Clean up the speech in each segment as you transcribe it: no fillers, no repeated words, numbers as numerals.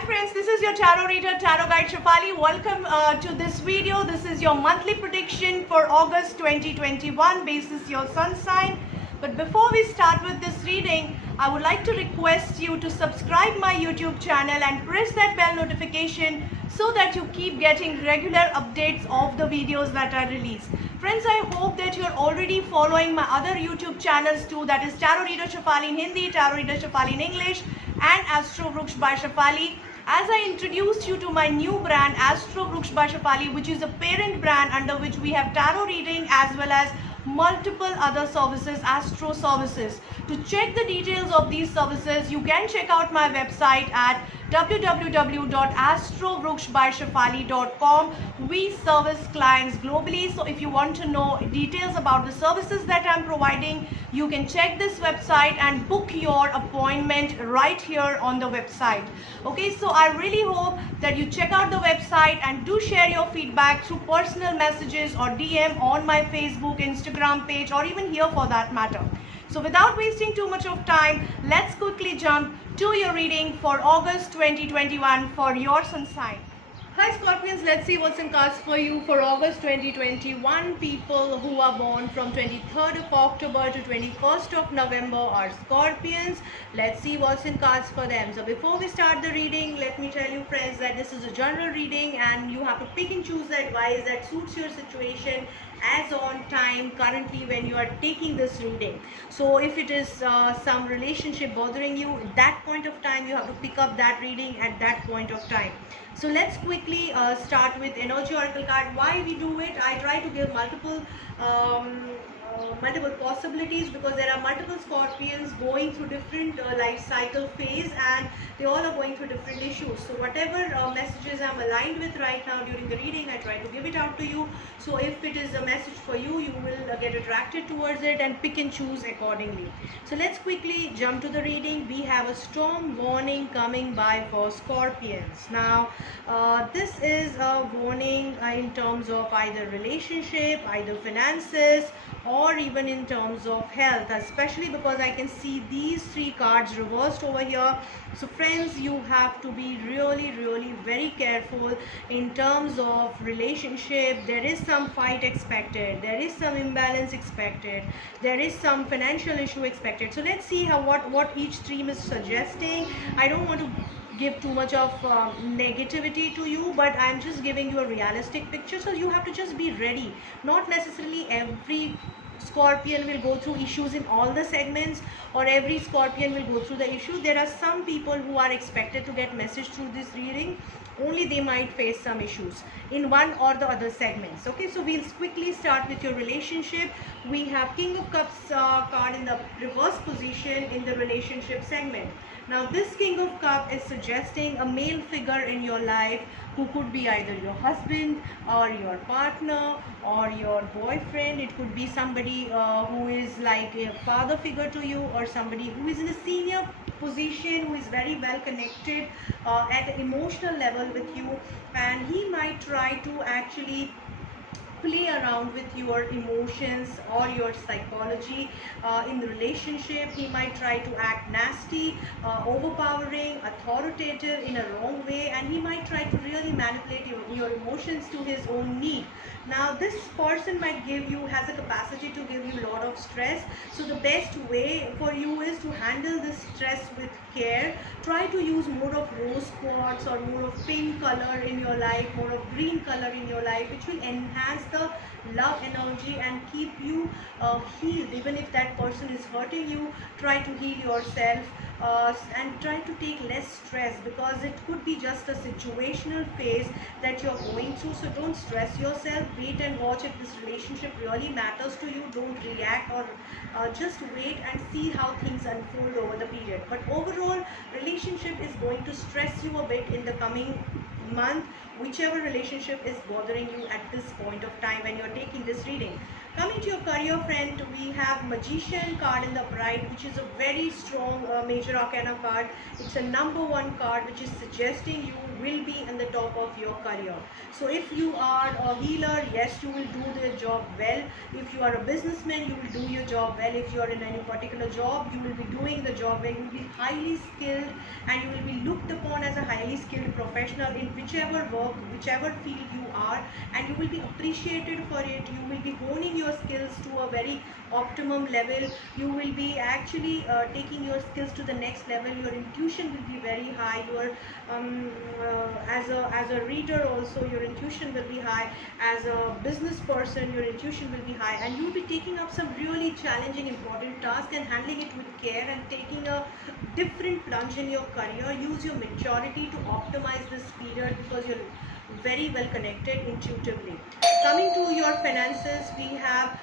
Hi friends, this is your tarot reader, tarot guide Shefali. Welcome to this video. This is your monthly prediction for August 2021 basis your sun sign. But before we start with this reading, I would like to request you to subscribe my YouTube channel and press that bell notification so that you keep getting regular updates of the videos that I release. Friends, I hope that you're already following my other YouTube channels too, that is Tarot Reader Shefali in Hindi, Tarot Reader Shefali in English, and Astro Vruksh by Shefali. As I introduced you to my new brand, Astro Vruksh by Shefali, which is a parent brand under which we have tarot reading as well as multiple other services, astro services. To check the details of these services, you can check out my website at www.astrovruksbyshefali.com. We service clients globally, so if you want to know details about the services that I'm providing, you can check this website and book your appointment right here on the website. Okay, so I really hope that you check out the website and do share your feedback through personal messages or DM on my Facebook, Instagram page, or even here for that matter. So without wasting too much of time, let's quickly jump to your reading for August 2021 for your sun sign. Hi Scorpions, let's see what's in cards for you for August 2021. People who are born from 23rd of October to 21st of November are Scorpions. Let's see what's in cards for them. So before we start the reading, let me tell you friends that this is a general reading and you have to pick and choose the advice that suits your situation as on time currently when you are taking this reading. So if it is some relationship bothering you at that point of time, you have to pick up that reading at that point of time. So let's quickly start with energy oracle card. Why we do it, I try to give multiple possibilities because there are multiple Scorpions going through different life cycle phase and they all are going through different issues. So whatever messages I'm aligned with right now during the reading, I try to give it out to you. So if it is a message for you, you will get attracted towards it and pick and choose accordingly. So let's quickly jump to the reading. We have a storm warning coming by for Scorpions. Now this is a warning in terms of either relationship, either finances, or even in terms of health, especially because I can see these three cards reversed over here. So friends, you have to be really very careful in terms of relationship. There is some fight expected, there is some imbalance expected, there is some financial issue expected. So let's see how what each stream is suggesting. I don't want to give too much of negativity to you, but I'm just giving you a realistic picture, so you have to just be ready. Not necessarily every Scorpion will go through issues in all the segments or every Scorpion will go through the issue. There are some people who are expected to get message through this reading, only they might face some issues in one or the other segments. Okay, so we'll quickly start with your relationship. We have King of Cups card in the reverse position in the relationship segment. Now this King of Cups is suggesting a male figure in your life who could be either your husband or your partner or your boyfriend. It could be somebody who is like a father figure to you, or somebody who is in a senior position, who is very well connected at an emotional level with you, and he might try to actually play around with your emotions or your psychology in the relationship. He might try to act nasty, overpowering, authoritative in a wrong way, and he might try to really manipulate your emotions to his own need. Now this person might has a capacity to give you a lot of stress, so the best way for you is to handle this stress with care. Try to use more of rose quartz or more of pink color in your life, more of green color in your life, which will enhance the love energy and keep you healed. Even if that person is hurting you, try to heal yourself and try to take less stress, because it could be just a situational phase that you're going through. So don't stress yourself. Wait and watch. If this relationship really matters to you, don't react, or just wait and see how things unfold over the period. But overall, relationship is going to stress you a bit in the coming month, whichever relationship is bothering you at this point of time when you're taking this reading. Coming to your career, friend, we have Magician card in the upright, which is a very strong major arcana card. It's a number one card which is suggesting you will be in the top of your career. So if you are a healer, yes, you will do the job well. If you are a businessman, you will do your job well. If you are in any particular job, you will be doing the job well. You will be highly skilled and you will be looked upon as a highly skilled professional in whichever work, whichever field you are, and you will be appreciated for it. You will be honing your skills to a very optimum level. You will be actually taking your skills to the next level. Your intuition will be very high. Your as a reader also, your intuition will be high. As a business person, your intuition will be high, and you will be taking up some really challenging important task and handling it with care and taking a different plunge in your career. Use your maturity to optimize this period because you're very well connected intuitively. Coming to your finances, we have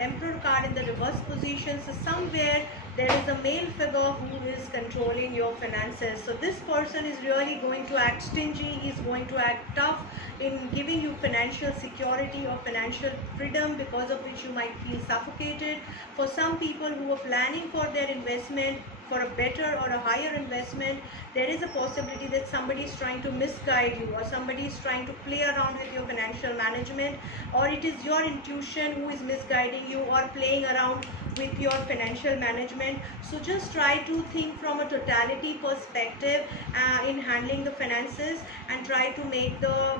Emperor card in the reverse position. So somewhere there is a male figure who is controlling your finances. So this person is really going to act stingy. He's going to act tough in giving you financial security or financial freedom, because of which you might feel suffocated. For some people who are planning for their investment, for a better or a higher investment, there is a possibility that somebody is trying to misguide you, or somebody is trying to play around with your financial management, or it is your intuition who is misguiding you or playing around with your financial management. So just try to think from a totality perspective in handling the finances, and try to make the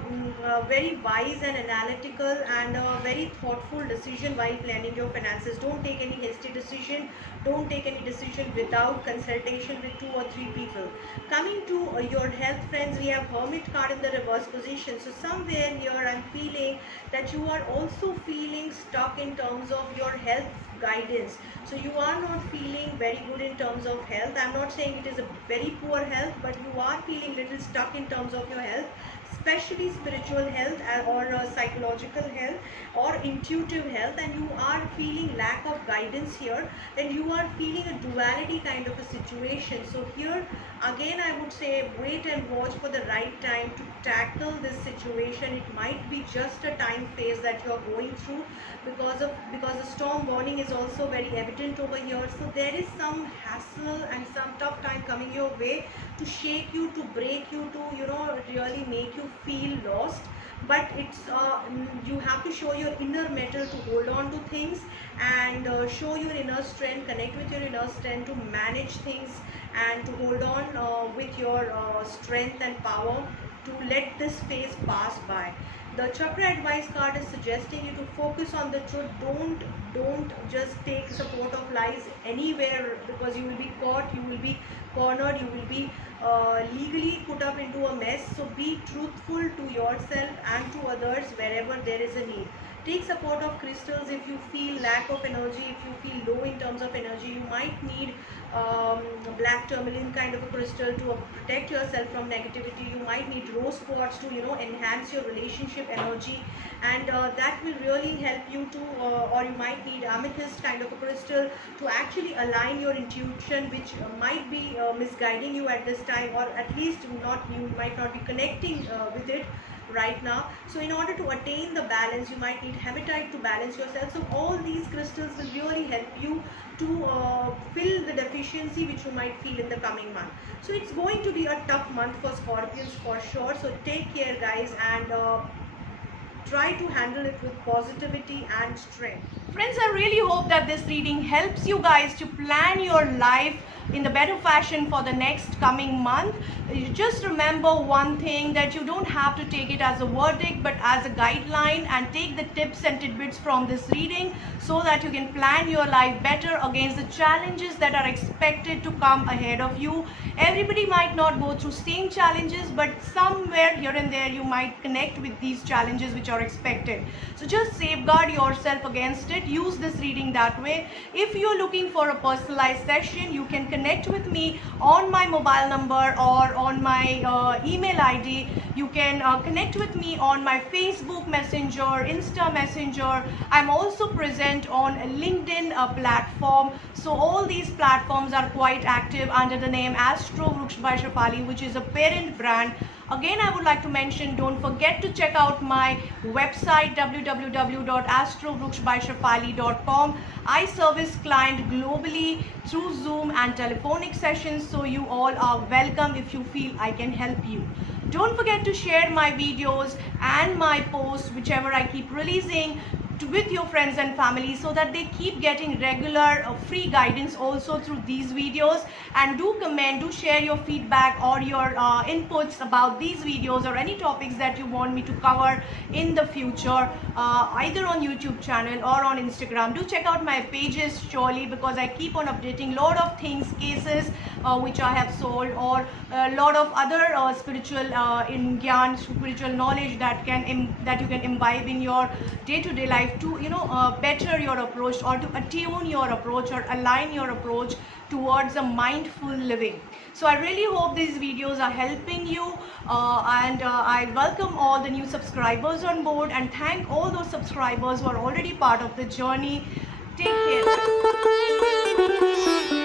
very wise and analytical and very thoughtful decision while planning your finances. Don't take any hasty decision. Don't take any decision without consultation with 2 or 3 people. Coming to your health, friends, we have Hermit card in the reverse position. So somewhere here I'm feeling that you are also feeling stuck in terms of your health guidance. So you are not feeling very good in terms of health. I'm not saying it is a very poor health, but you are feeling little stuck in terms of your health, especially spiritual health or psychological health or intuitive health, and you are feeling lack of guidance here, then you are feeling a duality kind of a situation. So here again I would say wait and watch for the right time to tackle this situation. It might be just a time phase that you are going through, because the storm warning is also very evident over here. So there is some hassle and some tough time coming your way to shake you, to break you, to really make you feel lost. But it's you have to show your inner metal to hold on to things, and show your inner strength, connect with your inner strength to manage things, and to hold on with your strength and power to let this phase pass by. The chakra advice card is suggesting you to focus on the truth. Don't just take support of lies anywhere, because you will be caught, you will be cornered, you will be legally put up into a mess. So be truthful to yourself and to others wherever there is a need. Take support of crystals if you feel lack of energy, if you feel low in terms of energy. You might need black tourmaline kind of a crystal to protect yourself from negativity. You might need rose quartz to enhance your relationship energy, and that will really help you to or you might need amethyst kind of a crystal to actually align your intuition, which might be misguiding you at this time, or at least you might not be connecting with it right now. So in order to attain the balance, you might need hematite to balance yourself. So all these crystals will really help you to fill the deficiency which you might feel in the coming month. So it's going to be a tough month for Scorpions for sure. So take care, guys, and try to handle it with positivity and strength. Friends, I really hope that this reading helps you guys to plan your life in the better fashion for the next coming month. You just remember one thing, that you don't have to take it as a verdict but as a guideline, and take the tips and tidbits from this reading so that you can plan your life better against the challenges that are expected to come ahead of you. Everybody might not go through same challenges, but somewhere here and there you might connect with these challenges which are expected. So just safeguard yourself against it. Use this reading that way. If you're looking for a personalized session, you can connect with me on my mobile number or on my email ID. You can connect with me on my Facebook Messenger, Insta Messenger. I'm also present on a LinkedIn platform. So all these platforms are quite active under the name Astro Vruksh by Shefali, which is a parent brand Again, I would like to mention, don't forget to check out my website www.astrovruksbyshafali.com. I service client globally through Zoom and telephonic sessions, so you all are welcome if you feel I can help you. Don't forget to share my videos and my posts, whichever I keep releasing, with your friends and family, so that they keep getting regular free guidance also through these videos. And do comment, do share your feedback or your inputs about these videos or any topics that you want me to cover in the future, either on YouTube channel or on Instagram. Do check out my pages surely, because I keep on updating lot of things, cases which I have sold, or a lot of other spiritual in Gyan, spiritual knowledge that you can imbibe in your day-to-day life to better your approach, or to attune your approach or align your approach towards a mindful living. So I really hope these videos are helping you, and I welcome all the new subscribers on board, and thank all those subscribers who are already part of the journey. Take care.